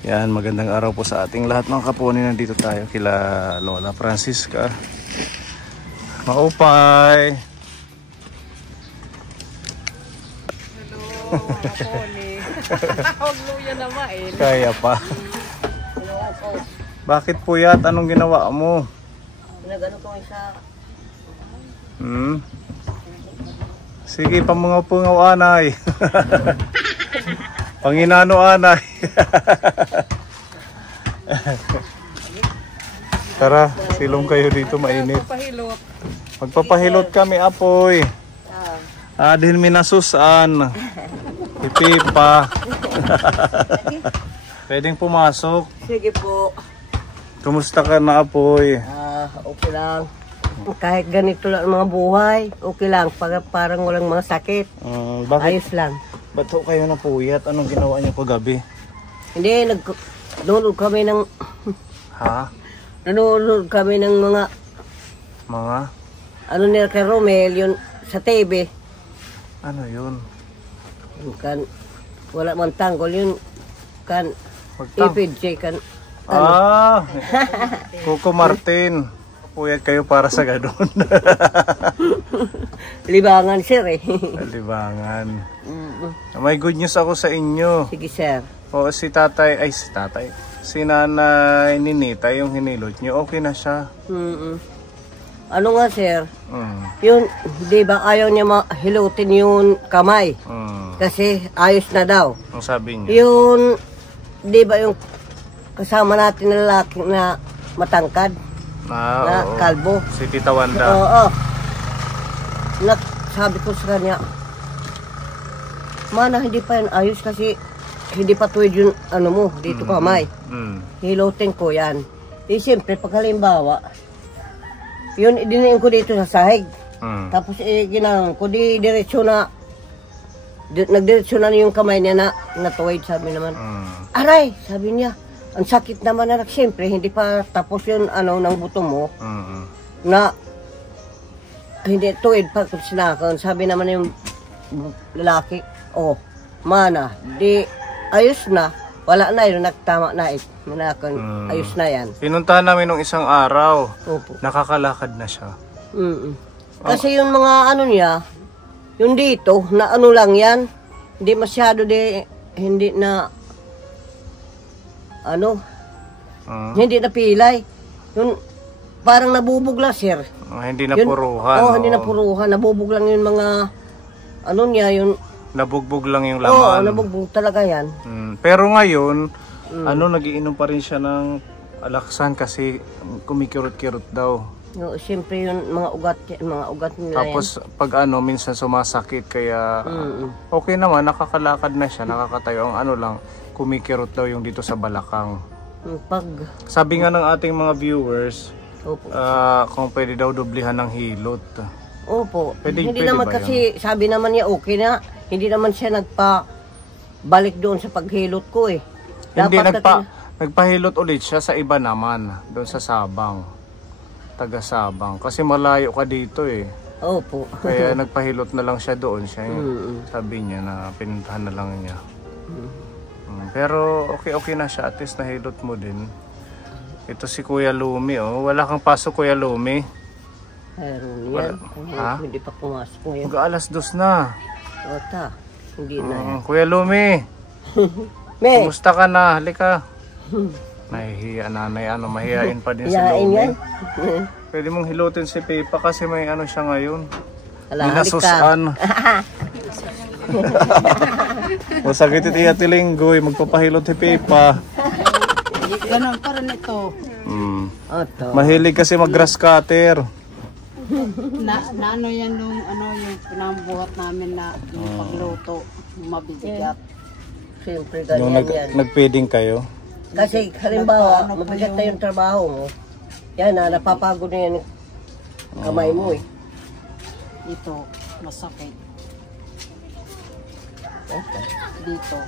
Yan, magandang araw po sa ating lahat mga kapuni. Nandito tayo kila Lola Francisca. Maupay! Hello, mga kapuni. Huwag mo yan namain. Kaya pa. Bakit puyat? Anong ginawa mo? Nagano ko isa. Sige, pamungaw-pungaw anay. Panginano anay. Tara, silong kayo dito, mainit. Magpapahilot. Magpapahilot kami, apoy. Adhin minasusan. Ipipa. Pwedeng pumasok. Sige po. Kumusta ka na, apoy? Okay lang. Kahit ganito lang ang mga buhay, okay lang. Parang walang mga sakit. Bakit? Ayos lang. Ba't ho kayo napuyat? Anong ginawa niyo kagabi? Hindi, nanonood kami ng... Ha? Nanonood kami ng mga... Mga? Ano nila kay Romel, yun sa TV. Ano yun? Yung kan... Wala man tanggol, yun kan... Magtang- IPJ kan... Coco Martin. Puyat kayo para sa gadon. Libangan, sir eh. Libangan. May good news ako sa inyo. Sige, sir. O si tatay, si nanay Ninita, yung hinilot nyo, okay na siya. Ano nga, sir? Mm. Yun, di ba ayaw niya mahilutin yung kamay? Kasi ayos na daw. Ang sabi niya? Yun, di ba yung kasama natin na lalaki na matangkad? Na Oo. kalbo? Si Tita Wanda. Oo. Sabi ko sa kanya, Mana, hindi pa yan ayos kasi hindi pa tuwid yung ano mo, dito kamay. Hilutin ko yan. Eh, siyempre, pag halimbawa, yun, idiniin ko dito sa sahig. Tapos, ginangan ko, di diretsyo na, nagdiretsyo na yung kamay niya na natuwid, sabi naman. Aray, sabi niya, ang sakit naman anak, siyempre, hindi pa tapos yun, ano, ng buto mo, na, hindi tuwid pa kung sinakon. Sabi naman yung lalaki, Mana, di, ayos na, wala na yun, nagtama na it, manakon, ayos na yan. Pinuntahan namin nung isang araw. Opo. Nakakalakad na siya. Kasi yung mga ano niya, yung dito, na ano lang yan, hindi masyado hindi na, ano, hindi na pilay. Yung, parang nabubugla, sir. Hindi na puruhan. Hindi na puruhan. Nabubog lang yung mga, ano niya, yung... Nabugbog lang yung laman. Nabugbog talaga yan. Pero ngayon, nagiinom pa rin siya ng alaksan kasi kumikirot-kirot daw. Siyempre yung mga ugat nila. Tapos pag minsan sumasakit kaya okay naman, nakakalakad na siya, nakakatayo. Ang lang, kumikirot daw yung dito sa balakang. Sabi nga ng ating mga viewers, kung pwede daw dublihan ng hilot. Opo. Pwede naman ba kasi yun? sabi naman niya okay na. Hindi naman siya nagpa-balik doon sa paghilot ko eh. Hindi, nagpahilot ulit siya sa iba naman, doon sa Sabang. Taga Sabang. Kasi malayo ka dito eh. Opo. Kaya nagpahilot na lang siya doon. Sabi niya na pinuntahan na lang niya. Pero okay na siya. At least nahilot mo din. Ito si Kuya Lumi. Wala kang pasok, Kuya Lumi. Meron yan. Hindi pa pumasok ngayon. Mag-alas 2 na. Hindi na yan. Kuya Lumi. Kumusta ka na? Halika. Nahihiya nanay. Mahihain pa din si Lumi. Yan. Pwede mong hilutin si Pepa kasi may siya ngayon. Minasusan. Masakit iti Ate Linggoy. Magpapahilot si Pepa. Ganon pa rin ito. Mahilig kasi mag-grass cutter. Ano yan yung pinambuhat namin na yung pagluto, mabibigat. Siyempre Yung ganyan yan. nagpeding kayo? Kasi halimbawa, mabigat na yung trabaho mo, yan napapagod na yan yung kamay mo eh. Ito, masakit. Dito.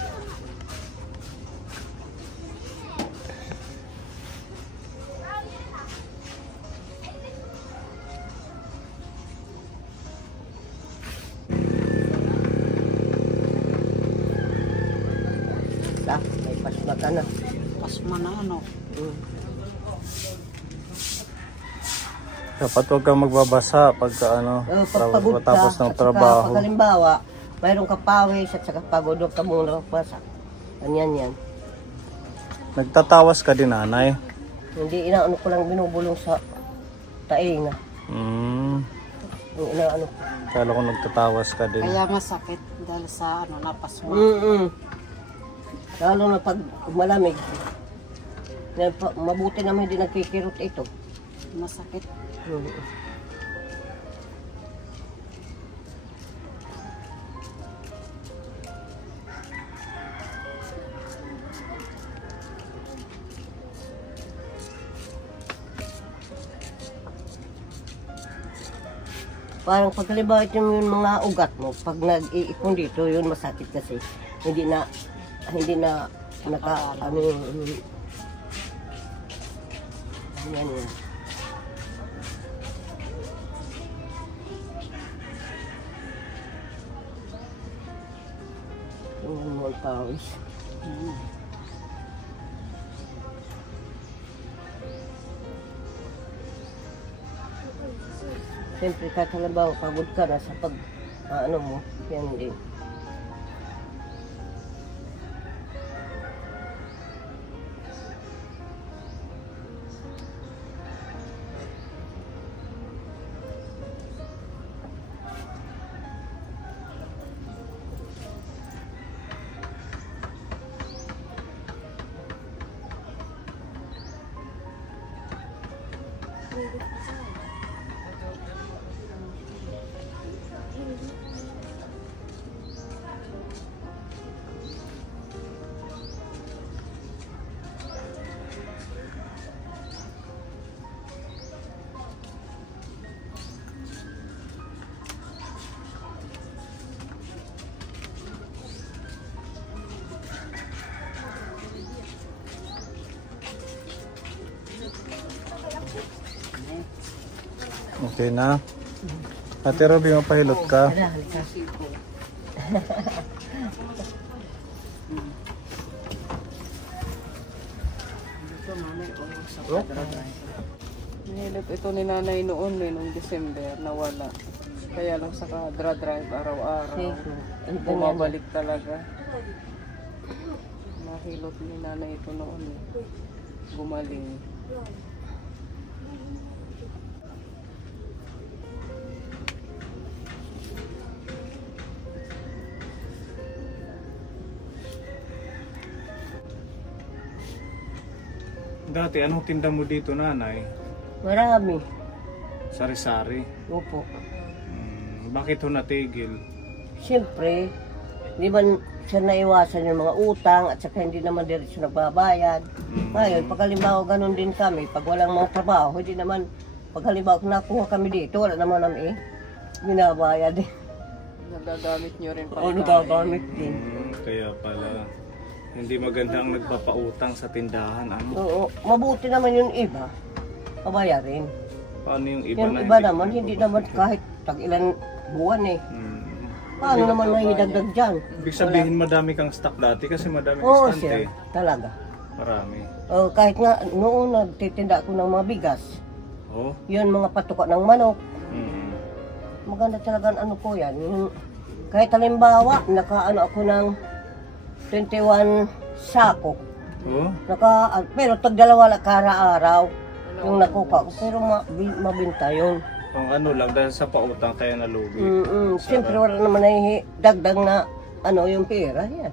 May pasma ka na. pasma na ano. Dapat huwag kang magbabasa pagka ano, Pagpagod ka, tapos ng at trabaho. saka, pag halimbawa, mayroong kapawis at saka pagod, huwag ka muna magpasa. Ganyan yan. Nagtatawas ka din, nanay? Hindi, inaano ko lang binubulong sa tainga. Yung inaano ko. Kala ko nagtatawas ka din. Kaya masakit dahil sa ano, napasma. Lalo na pag malamig. Mabuti naman hindi nagkikirot ito. Masakit. Parang pag halimbawa yung mga ugat mo, pag nag-iipon dito, yun masakit kasi. Hindi na naka, ano yun. Yan yan. Tingnan mo ang pawis. Siyempre, kahit halimbawa, pagod ka na sa pag, ano mo, yan din. Okay na. Ate Robby, mapahilot ka. Nahilot ito ni nanay noon, noong December, nawala. Kaya lang sa drive araw-araw. Bumabalik talaga. Nahilot ni nanay ito noon. Gumaling. Dati, anong tinda mo dito, nanay? Marami. Sari-sari. Opo. Bakit ho natigil? Siyempre, di ba siya naiwasan yung mga utang at saka hindi naman diretso nagbabayad. Ngayon, pag halimbawa ganun din kami, pag walang mga trabaho, hindi naman, pag halimbawa nakuha kami dito, wala naman namin binabayad eh. Nagagamit nyo rin pala. Oo, nagagamit din. Kaya pala, hindi magandang nagpapautang sa tindahan. Ano? Oo, mabuti naman yung iba, pabayarin. Paano yung iba Yung na iba naman, hindi naman kahit tag-ilan buwan eh. Paano naman may dagdag dyan? Ibig sabihin madami kang stock dati kasi madami Oo, istante. sir. Talaga. Marami. Kahit nga noon nagtitinda ako ng mga bigas, Oh? yun mga patuka ng manok. Mm. Maganda talaga ang ano ko yan. Yung, kahit halimbawa, nakaano ako ng 21 sako. Oh? Pero tag-dalawa lang kara-araw yung nakuha ko. Pero mabinta yun. Ang ano lang, dahil sa pautang kaya nalugi. Siyempre wala naman ay dagdag na ano yung pera. Yan.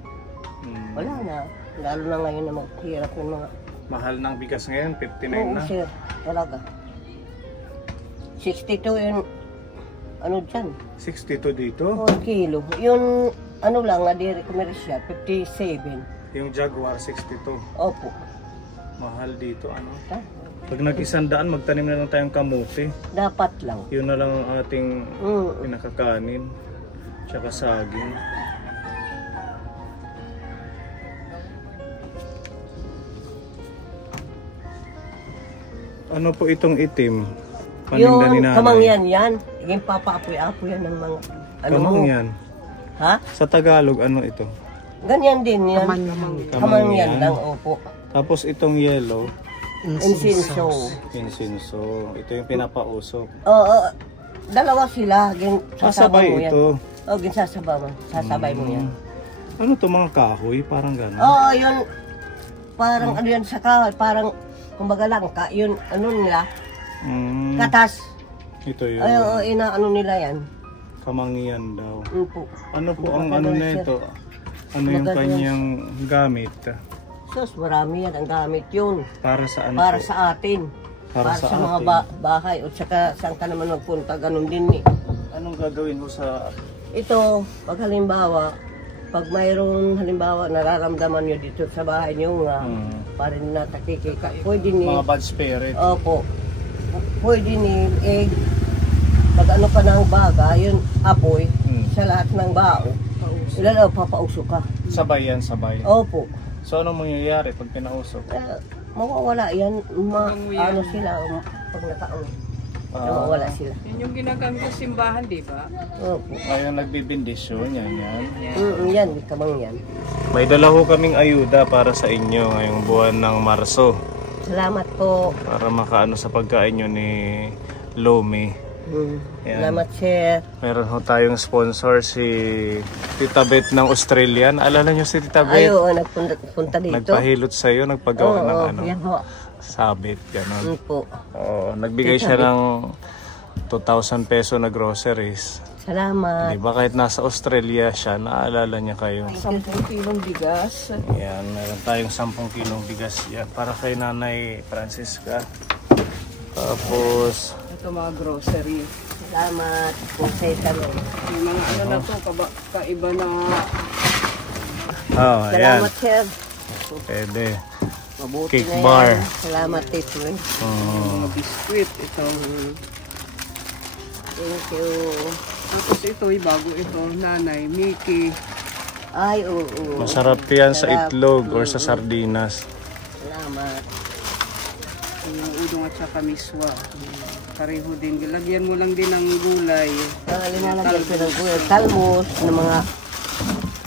Wala na. Lalo na ngayon na maghirap yung mga... Mahal ng bigas ngayon, 59 Oo, na. sir. Talaga. 62 yung ano dyan. 62 dito. 1 kilo. Yung ano lang, adiri commercial, 57. Yung Jaguar, 62. Opo. Mahal dito, ano? Ha? Pag nag-100, magtanim na lang tayong kamuti. Dapat lang. Yun na lang ang ating Mm. pinakakanin. Tsaka saging. Ano po itong itim? Paninda ni Yung nanay. kamangyan yan. Yung papaapoy-apoy yan ng mga ano Kamang mo. yan. Ha? Sa Tagalog, ano ito? Ganyan din yan. Kamangyan lang, opo. Tapos itong yellow, Insinso. insinso. Ito yung pinapausok. Oo, dalawa sila. Sasabay Sasabay mo yan. ito. Oo, ginsasabay mo. Sasabay mo yan. Ano to, mga kahoy? Parang gano'n. Oo, yun. Parang ano yan sa kahoy. Parang, kumbaga langka. Yun, ano nila. Katas. Ito yun. Ay, oo, inaano nila yan. Kamangyan daw. Po. Ano po ang ano na ito? Ano yung kanyang gamit? Sus, marami yan. Ang gamit yun. Para sa ano Para po? sa atin. Para sa mga atin. bahay. O tsaka saan ka naman magpunta. Ganun din eh. Anong gagawin mo sa... Ito, pag halimbawa, pag mayroong halimbawa nararamdaman nyo dito sa bahay nyo nga, parang natakikika, pwede ni... Mga bad spirit? Opo. Pwede ni, pag ano ka ng baga, yun, apoy, sa lahat ng bao, ilalaw, papausok ka. Sabay yan, sabay. Opo. So anong mangyayari pag pinausok? Mawawala yan, ano sila, pag nakaon. Mawawala sila. Yun yung ginagamit sa simbahan, di ba? Opo. Ngayon nagbibindisyon, yan. Yan, kamang yan. May dala ho kaming ayuda para sa inyo ngayong buwan ng Marso. Salamat po. Para makaano sa pagkain nyo ni Lomi. Yan. Salamat, sir. Meron ho tayong sponsor si Tita Beth ng Australian. Alala nyo si Tita Beth? Ay, oo, nagpunta dito. Nagpahilot sa'yo, nagpagawa ng ano, yan ho. sabit, gano'n. Po. Oo, nagbigay siya ng 2,000 peso na groceries. Salamat. Diba kahit nasa Australia siya, naalala niya kayo. 10 kilong bigas. Yan, meron tayong 10 kilong bigas yan para kay Nanay Francisca. Tapos, Ito mga grocery. Salamat po sa italo. Yung mga ano na to, kaiba na... oh, ayan. Salamat, sir. Pwede. Mabuti Cake na bar. yan. Salamat, tito. Mga biskwit. Ito. Thank you. Tapos ito, bago ito, Nanay, Mickey. Ay, oo. Masarap yan sa itlog or sa sardinas. Salamat. Yung udong at saka miswa. Pareho din. Lagyan mo lang din ng gulay. Linalagyan ko ng gulay. Talmos, ng mga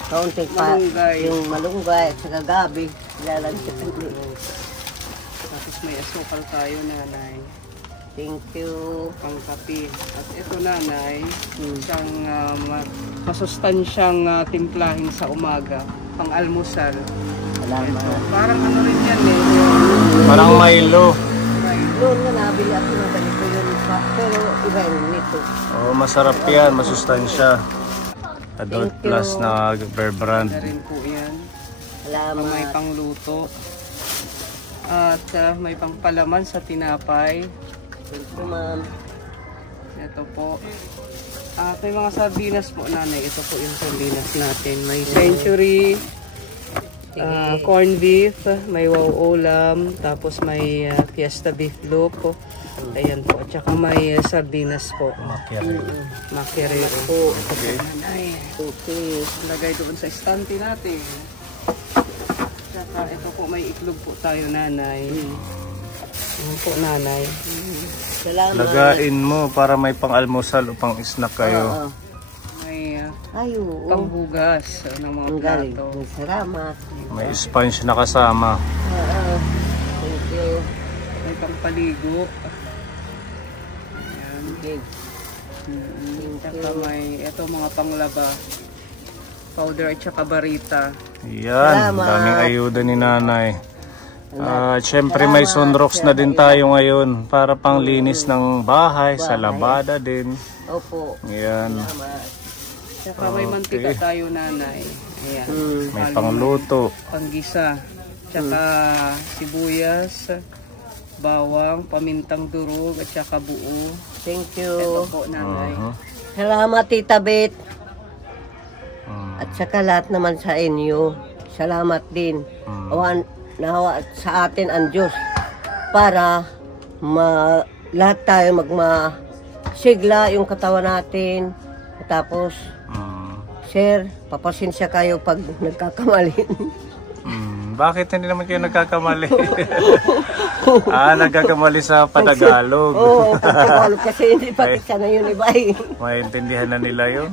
kaunting pa. Malunggay. Yung malunggay at saka gabi. Ilalagyan ko ng Tapos may asukal tayo, Nanay. Thank you. Pangkapi. At ito, Nanay, isang masustansyang timplahin sa umaga. Pang-almusal. Salamat. Parang ano rin yan eh. Parang Milo. Noon nga nabili ako ng ganito yun pa. Pero iba yun nito. Oh, masarap yan, masustansya. Adult Thank you. Plus na bear brand. Na rin po yan. Salamat. May pangluto. At may pangpalaman sa tinapay. Thank you, ma'am. Ito po. At may mga sardinas po, Nanay. Ito po yung sardinas natin. May century, corn beef, may wow ulam, tapos may fiesta beef loop. Ayan po. At saka may sardinas po. Makerero po. Okay. Nanay. Okay. Lagay doon sa estante natin. Tsaka ito po, may itlog po tayo, Nanay. Ayan po, Nanay. Salamat. Lagain mo para may pang-almusal o pang-snack kayo. May Ay, oo. panghugas ng mga Ang galing. plato. Salamat. May sponge na kasama. Thank you. May pangpaligo. Ayan. Okay. Tsaka may ito mga panglaba. Powder at saka barita. Yan, Salamat. daming ayuda ni Nanay. Siyempre may sunrocks na din tayo ngayon para panglinis ng bahay, sa labada din. Opo. Yan, Salamat. Tsaka may mantika tayo, Nanay. Ayan. may pangluto. Panggisa. Tsaka sibuyas, bawang, pamintang durog at saka buo. Thank Ito you. po, Nanay. Salamat, Tita Beth. At saka lahat naman sa inyo. Salamat din. Nawa sa atin ang Diyos para lahat tayo magmasigla yung katawan natin. Tapos, sir, papasensya kayo pag nagkakamali. Bakit hindi naman kayo nagkakamali? Nagkakamali sa Patagalog. Oo, Tagalog kasi hindi pati sana yun iba eh. Maintindihan na nila yun.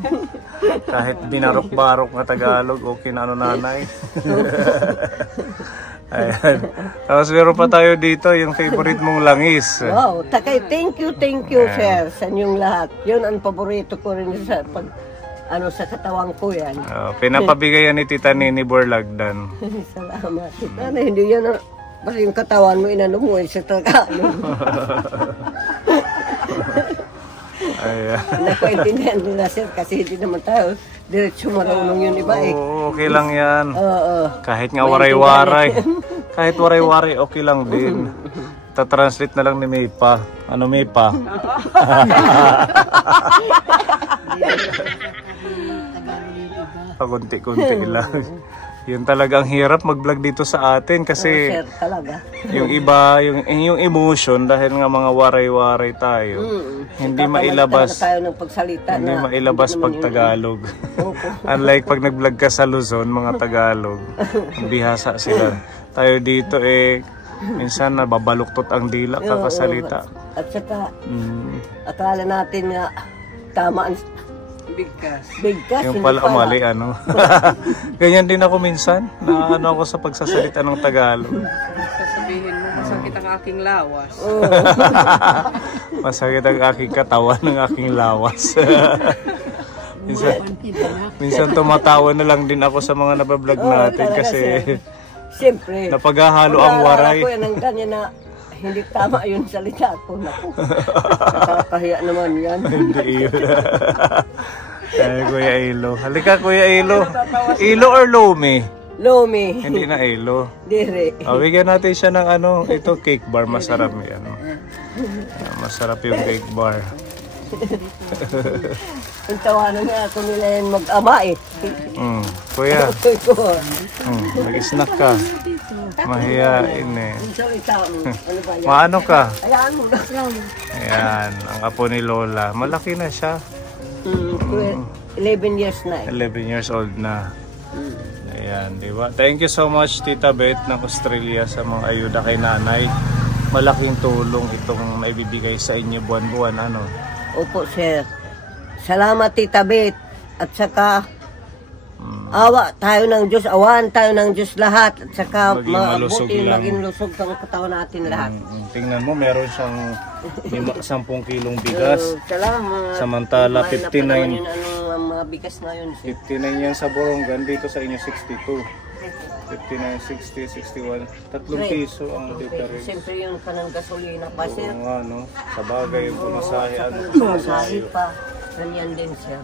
Kahit binarok-barok na Tagalog, okay na ano nanay. Ayan. Tapos meron pa tayo dito, yung favorite mong langis. Wow, takay, thank you, sir, sa inyong lahat. Yun ang paborito ko rin sa pag, sa katawan ko yan. Pinapabigay yan ni Tita Nini Borlagdan. Salamat. Tita, hindi yan, basta yung katawan mo, inano mo, sa Tagalog. Ayan. Nakuintindihan nila, sir, kasi hindi naman tayo diretso marunong yun iba eh. Oo, okay lang yan. Oo. Kahit nga waray-waray. Kahit waray-waray, okay lang din. Ta-translate na lang ni Maypa. Ano Maypa? Pakunti-kunti lang. Yun talagang hirap mag-vlog dito sa atin kasi Sir, talaga. yung iba, yung emotion dahil nga mga waray-waray tayo, hindi mailabas. Tayo ng pagsalita Hindi na mailabas pag Tagalog. Unlike pag nag-vlog ka sa Luzon, mga Tagalog, bihasa sila. Tayo dito minsan nababaluktot ang dila kakasalita. At saka, akala natin nga tama ang bigkas. Yung pala mali, ano. Ganyan din ako minsan, na ano ako sa pagsasalita ng Tagalog. Sasabihin mo, masakit ang aking lawas. Masakit ang aking katawan ng aking lawas. minsan tumatawa na lang din ako sa mga nabablog natin kasi siyempre, napaghahalo ang waray. Ako yan ang ganyan na hindi tama yung salita ko. Naku, nakakahiya naman yan. Hindi yun. Kuya Ilo. Halika Kuya Ilo. Ilo or Lomi? Lomi. Hindi na Ilo. Dire. Bigyan natin siya ng ito cake bar. Masarap yan. Masarap yung cake bar. Yung tawanan nga ako nila yung mag-ama eh. Kuya, nag-snack ka. Mahiyain eh. Ano ba yan? Maano ka? Ayan mo na. Ayan, ang apo ni Lola. Malaki na siya. 11 years na eh. 11 years old na. Ayan, di ba? Thank you so much Tita Beth ng Australia sa mga ayuda kay nanay. Malaking tulong itong maibibigay sa inyo buwan-buwan, ano? Opo, sir. Salamat, Tita Beth. At saka, awa tayo ng Diyos, awan tayo ng Diyos lahat. At saka, maging lusog ang katawan natin lahat. Tingnan mo, meron siyang 10 kilong bigas. Salamat. Samantala, 59. Ang mga bigas na yun. 59 yan sa Borongan, dito sa inyo 62. 59, 60, 61. 3 piso ang difference. Siyempre yung kanang gasolina pa, sir. Oo nga, no? Sa bagay, yung pumasahe, Pumasahe pa. Ganyan din, sir.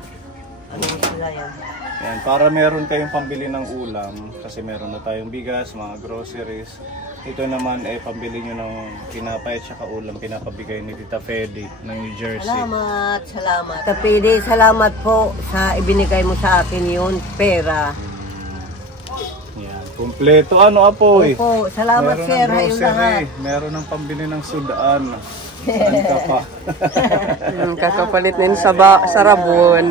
Ano sila yan? Yan, para meron kayong pambili ng ulam, kasi meron na tayong bigas, mga groceries. Ito naman pambili nyo ng tinapay at saka ulam, pinapabigay ni Tita Fedy ng New Jersey. Salamat, salamat. Tita Fedy, salamat po sa ibinigay mo sa akin yun, pera. Yan, kumpleto. Ano, apoy? Opo, salamat, meron sir. ng grocery, meron ng pambili ng sudaan. Saan ka pa? Kakapalit na yun sa rabon.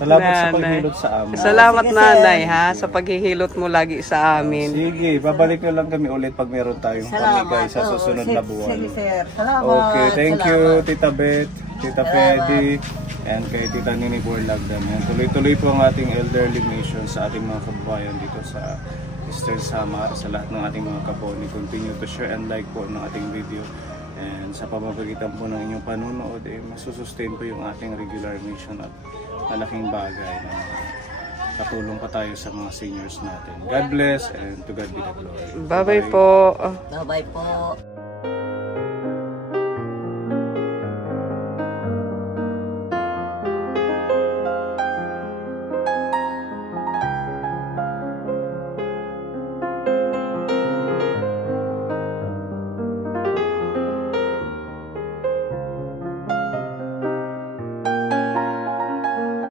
Salamat sa paghilot sa amin. Salamat nanay ha, sa paghihilot mo lagi sa amin. Sige, babalik na lang kami ulit pag meron tayong pamigay sa susunod na buwan. Sige, sir. Salamat. Okay, thank you Tita Beth, Tita Fedy, and kay Tita Nini Borlagdan. Tuloy-tuloy po ang ating elderly mission sa ating mga kababayan dito sa Eastern Samar, sa lahat ng ating mga kaponi. Continue to share and like po ng ating video. And sa pamamagitan po ng inyong panunood, masusustain po yung ating regular mission at malaking bagay na katulong pa tayo sa mga seniors natin. God bless and to God be the glory. Bye-bye po. Bye-bye po.